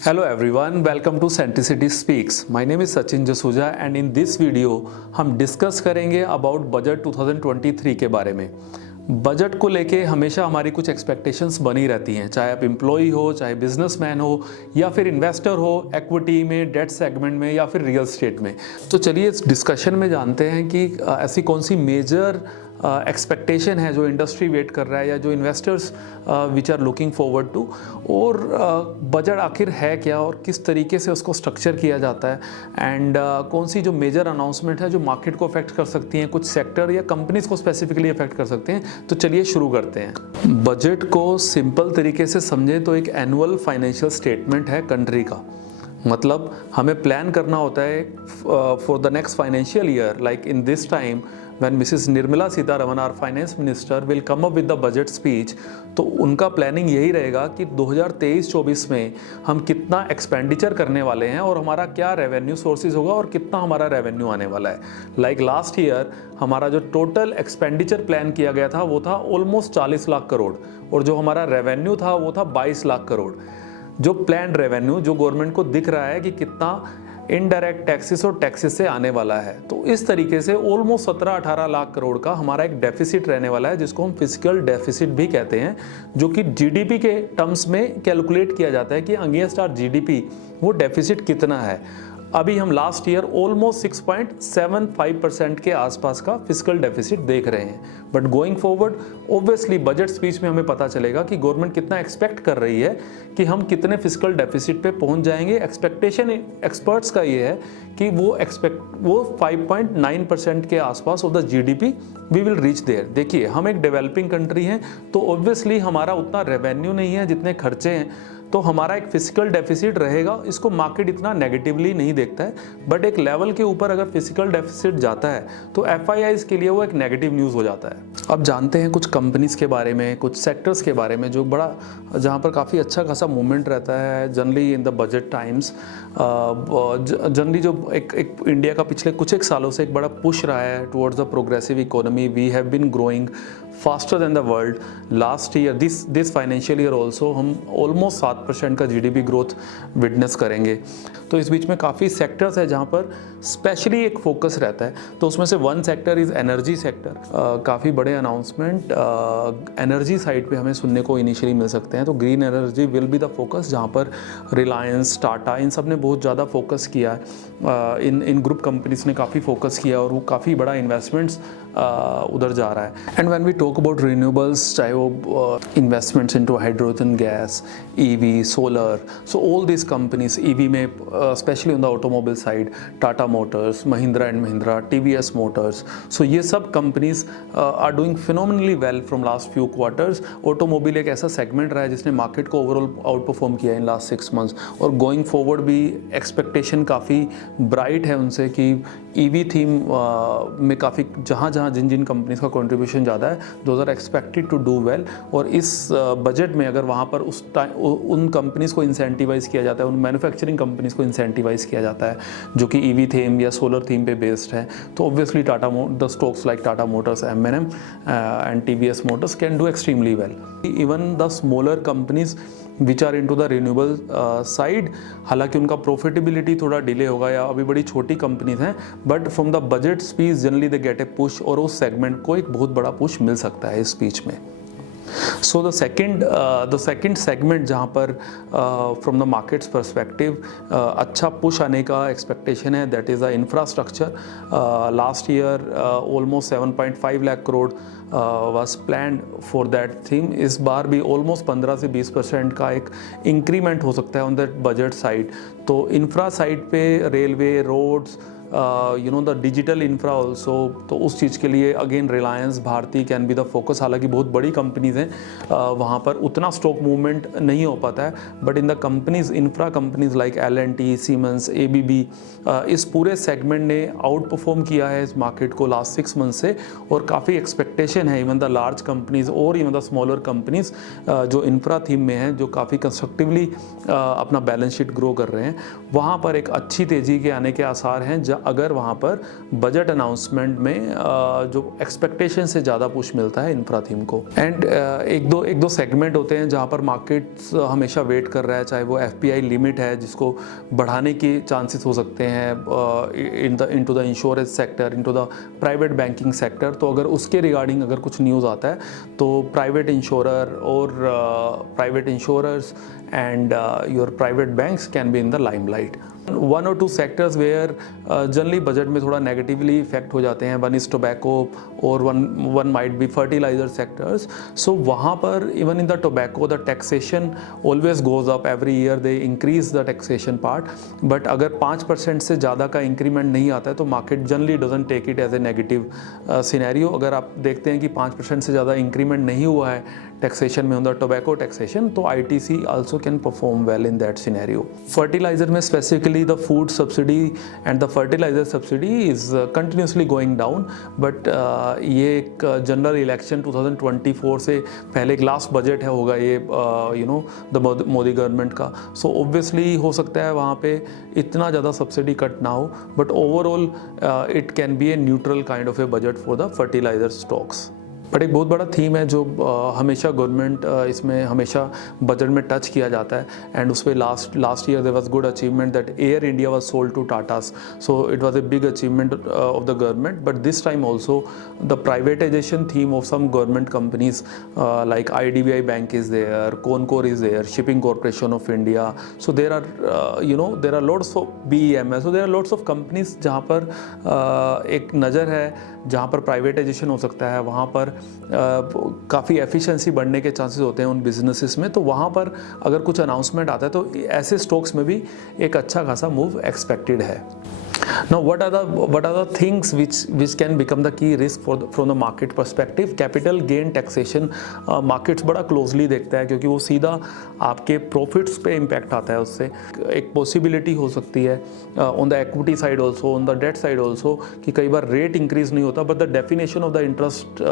Hello everyone, welcome to Centricity Speaks. My name is Sachin Jasuja and in this video हम discuss करेंगे about budget 2023 के बारे में। Budget को लेके हमेशा हमारी कुछ एक्सपेक्टेशंस बनी रहती हैं, चाहे आप एम्प्लॉई हो, चाहे बिजनेसमैन हो या फिर इन्वेस्टर हो, इक्विटी में, डेट सेगमेंट में या फिर रियल स्टेट में। तो चलिए इस डिस्कशन में जानते हैं कि ऐसी कौन सी मेजर एक्सपेक्टेशन है जो इंडस्ट्री वेट कर रहा है या जो investors which are looking forward to, और बजट आखिर है क्या और किस तरीके से उसको स्ट्रक्चर किया जाता है, एंड कौन सी जो मेजर अनाउंसमेंट है जो मार्केट को अफेक्ट कर सकती हैं, कुछ सेक्टर या कंपनीज को स्पेसिफिकली अफेक्ट कर सकते हैं। तो चलिए शुरू करते हैं। बजट को सिंपल तरीके से समझें तो एक एनुअल फाइनेंशियल स्टेटमेंट है कंट्री का। मतलब हमें प्लान करना होता है for the next financial year, like in this time when Mrs. Nirmala Sitharaman our finance minister will come up with the budget speech, तो उनका प्लानिंग यही रहेगा कि 2023-24 में हम कितना एक्सपेंडिचर करने वाले हैं और हमारा क्या रेवेन्यू सोर्सेज होगा और कितना हमारा रेवेन्यू आने वाला है। लाइक लास्ट ईयर हमारा जो टोटल एक्सपेंडिचर प्लान किया गया था वो था ऑलमोस्ट 40 लाख करोड़, और जो हमारा रेवेन्यू था वो था 22 लाख करोड़। जो प्लान रेवेन्यू जो गवर्नमेंट को दिख रहा है कि कितना इनडायरेक्ट टैक्सेस और टैक्सेस से आने वाला है, तो इस तरीके से ऑलमोस्ट 17-18 लाख करोड़ का हमारा एक डेफिसिट रहने वाला है, जिसको हम फिजिकल डेफिसिट भी कहते हैं, जो कि जीडीपी के टर्म्स में कैलकुलेट किया जाता है कि अगेंस्ट आवर जीडीपी वो डेफिसिट कितना है। अभी हम लास्ट ईयर ऑलमोस्ट 6.75% के आसपास का फिजिकल डेफिसिट देख रहे हैं, but going forward obviously budget speech में हमें पता चलेगा कि गवर्नमेंट कितना एक्सपेक्ट कर रही है कि हम कितने फिजिकल डेफिसिट पे पहुंच जाएंगे। एक्सपेक्टेशन एक्सपर्ट्स का ये है कि वो 5.9% के आसपास of the GDP we will reach there. देखिए हम एक डेवलपिंग कंट्री हैं, तो ऑब्वियसली हमारा उतना रेवेन्यू नहीं है जितने खर्चे हैं, तो हमारा एक फिजिकल डेफिसिट रहेगा। इसको मार्केट इतना नेगेटिवली नहीं देखता है, बट एक लेवल के ऊपर अगर फिजिकल डेफिसिट जाता है तो एफआईआईज के लिए वो एक नेगेटिव न्यूज़ हो जाता है। अब जानते हैं कुछ कंपनीज के बारे में, कुछ सेक्टर्स के बारे में जो जहाँ पर काफ़ी अच्छा खासा मूवमेंट रहता है generally in the budget times. Generally जो एक इंडिया का पिछले कुछ एक सालों से एक बड़ा पुश रहा है towards the progressive economy. We have been growing faster than the world. Last year this financial year also हम ऑलमोस्ट 7% का जीडीपी ग्रोथ विटनेस करेंगे। तो इस बीच में काफ़ी सेक्टर्स है जहाँ पर स्पेशली एक फोकस रहता है, तो उसमें से one sector is energy sector. काफ़ी बड़े अनाउंसमेंट एनर्जी साइड पे हमें सुनने को इनिशियली मिल सकते हैं। तो green energy will be the focus, जहाँ पर रिलायंस, टाटा, इन सब ने बहुत ज़्यादा फोकस किया है। इन ग्रुप कंपनीज ने काफ़ी फोकस किया और वो काफ़ी बड़ा इन्वेस्टमेंट्स उधर जा रहा है। And when we talk about renewables, चाहे वो investments into hydrogen gas, EV, solar, so all this companies EV में specially on the automobile side, Tata Motors, Mahindra and Mahindra, TVS Motors, so ये सब companies are doing phenomenally well from last few quarters. Automobile एक ऐसा segment रहा है जिसने market को overall out perform किया इन लास्ट 6 मंथ्स, और गोइंग फॉरवर्ड भी एक्सपेक्टेशन काफ़ी ब्राइट है उनसे कि ईवी थीम में काफ़ी जहाँ जिन कंपनीज का कंट्रीब्यूशन ज़्यादा है, those are expected to do well. और इस बजट में अगर वहाँ पर उस टाइम उन कंपनीज को इंसेंटिवाइज किया जाता है, उन मैन्युफैक्चरिंग कंपनीज को इंसेंटिवाइज किया जाता है जो कि ईवी थीम या सोलर थीम पे बेस्ड है, तो obviously the stocks like Tata motors, M&M and TVS motors can do extremely well. Even the smaller companies which are into the renewable side, हालांकि उनका प्रॉफिटेबिलिटी थोड़ा डिले होगा या अभी बड़ी छोटी कंपनीज हैं, but from the budget speech generally they get A push, और उस सेगमेंट को एक बहुत बड़ा पुश मिल सकता है इस स्पीच में। सो द सेकेंड सेगमेंट जहाँ पर फ्रॉम द मार्केट्स परस्पेक्टिव अच्छा पुश आने का एक्सपेक्टेशन है, that is the infrastructure. Last year almost 7.5 lakh crore was planned for that theme। इस बार भी ऑलमोस्ट 15 से 20% का एक इंक्रीमेंट हो सकता है ऑन दैट बजट साइड। तो इंफ्रा साइड पे railway, roads, the digital infra also, तो उस चीज़ के लिए again Reliance, Bharti can be the focus. हालांकि बहुत बड़ी कंपनीज हैं, वहाँ पर उतना स्टॉक मूवमेंट नहीं हो पाता है, but in the companies, infra companies like L&T, siemens, ABB, इस पूरे सेगमेंट ने आउट परफॉर्म किया है इस मार्केट को लास्ट 6 मंथ से, और काफ़ी एक्सपेक्टेशन है इवन द लार्ज कंपनीज और इवन द स्मॉलर कंपनीज जो इंफ्रा थीम में हैं, जो काफ़ी कंस्ट्रक्टिवली अपना बैलेंस शीट ग्रो कर रहे हैं, वहाँ पर एक अच्छी तेज़ी के आने के आसार हैं। अगर वहाँ पर बजट अनाउंसमेंट में जो एक्सपेक्टेशन से ज़्यादा पुश मिलता है इंफ्रा थीम को। एंड एक दो सेगमेंट होते हैं जहाँ पर मार्केट्स हमेशा वेट कर रहा है, चाहे वो FPI लिमिट है जिसको बढ़ाने के चांसेस हो सकते हैं into the insurance sector, into the private banking sector. तो अगर उसके रिगार्डिंग अगर कुछ न्यूज़ आता है तो प्राइवेट इंश्योरर और private insurers and your private banks can be in the limelight. One or two sectors where generally budget में थोड़ा negatively affect हो जाते हैं, one is tobacco और one might be fertilizer sectors. So वहाँ पर even in the tobacco the taxation always goes up every year, they increase the taxation part. But अगर 5% से ज़्यादा का increment नहीं आता है तो market generally doesn't take it as a negative scenario. अगर आप देखते हैं कि 5% से ज़्यादा increment नहीं हुआ है टैक्सेशन में, ऑन द टोबैको टैक्सेशन, तो ITC also can perform well in that scenario. Fertilizer में specifically the food subsidy and the fertilizer subsidy is continuously going down, but ये एक जनरल इलेक्शन 2024 से पहले एक लास्ट बजट है होगा ये द मोदी गवर्नमेंट का, सो ऑब्वियसली हो सकता है वहाँ पे इतना ज़्यादा सब्सिडी कट ना हो, but overall it can be a neutral kind of a budget for the fertiliser stocks. But एक बहुत बड़ा थीम है जो हमेशा गवर्नमेंट इसमें हमेशा बजट में टच किया जाता है, एंड उस पर last year there was good achievement that air India was sold to Tatas, so it was a big achievement of the government. But this time also the privatisation theme of some government companies like IDBI bank is there, Concor is there, shipping corporation of India, so there are lots of BEMS, so there are lots of companies जहाँ पर एक नज़र है जहाँ पर privatisation हो सकता है, वहाँ पर काफ़ी एफिशिएंसी बढ़ने के चांसेस होते हैं उन बिजनेसेस में, तो वहाँ पर अगर कुछ अनाउंसमेंट आता है तो ऐसे स्टॉक्स में भी एक अच्छा खासा मूव एक्सपेक्टेड है। Now, what are the things which can become the key risk from the market perspective? Capital gain taxation markets बड़ा closely देखता है क्योंकि वो सीधा आपके profits पे impact आता है उससे। एक possibility हो सकती है on the equity side also, on the debt side also, कि कई बार rate increase नहीं होता but the definition of the interest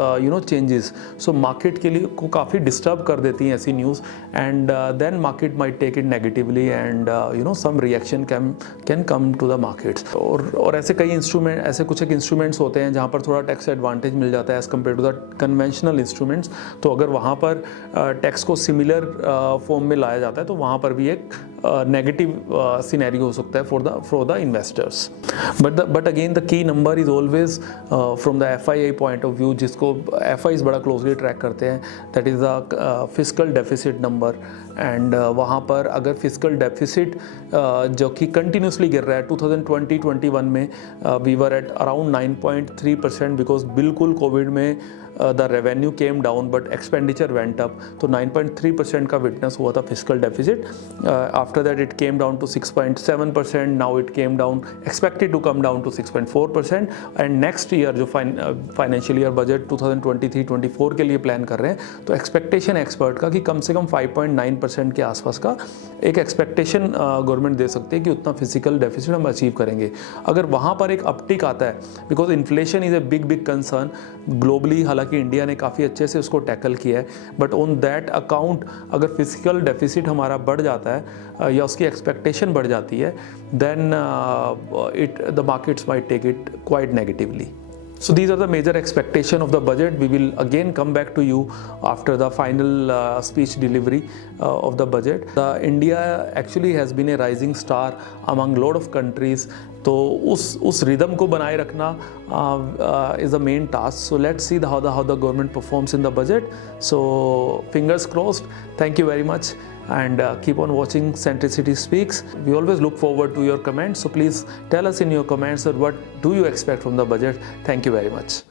changes. So market के लिए को काफ़ी disturb कर देती हैं ऐसी news, and then market might take it negatively, and some reaction can come to the markets. और ऐसे कई कुछ एक इंस्ट्रूमेंट्स होते हैं जहाँ पर थोड़ा टैक्स एडवांटेज मिल जाता है as compare to the conventional instruments, तो अगर वहाँ पर टैक्स को सिमिलर फॉर्म में लाया जाता है तो वहाँ पर भी एक नेगेटिव सिनेरियो हो सकता है for the investors. But again the key number is always from the FII point of view, जिसको FIs बड़ा क्लोजली ट्रैक करते हैं, that is the fiscal deficit number. And वहाँ पर अगर फिस्कल डेफिसिट जो कि कंटिन्यूसली गिर रहा है 2020-21 में we were at around 9.3%, because बिल्कुल कोविड में the revenue came down but expenditure went up, तो 9.3% का विटनेस हुआ था fiscal deficit. After that it came down to 6.7%, now it came down, expected to come down to 6.4%, and next year जो financial year budget 2023-24 के लिए plan कर रहे हैं, तो एक्सपेक्टेशन एक्सपर्ट का कि कम से कम 5.9% के आसपास का एक एक्सपेक्टेशन गवर्नमेंट दे सकती है कि उतना फिजिकल डेफिसिट हम अचीव करेंगे। अगर वहाँ पर एक अपटिक आता है, because inflation is a big concern globally, हालांकि इंडिया ने काफ़ी अच्छे से उसको टैकल किया है, बट ऑन दैट अकाउंट अगर फिजिकल डेफिसिट हमारा बढ़ जाता है या उसकी एक्सपेक्टेशन बढ़ जाती है, then the markets might take it quite negatively. So these are the major expectation of the budget. We will again come back to you after the final speech delivery of the budget. India actually has been a rising star among lot of countries. तो उस rhythm को बनाए रखना is the main task. So let's see how the government performs in the budget. So fingers crossed. Thank you very much. And keep on watching Centricity Speaks. We always look forward to your comments, so please tell us in your comments that what do you expect from the budget. Thank you very much.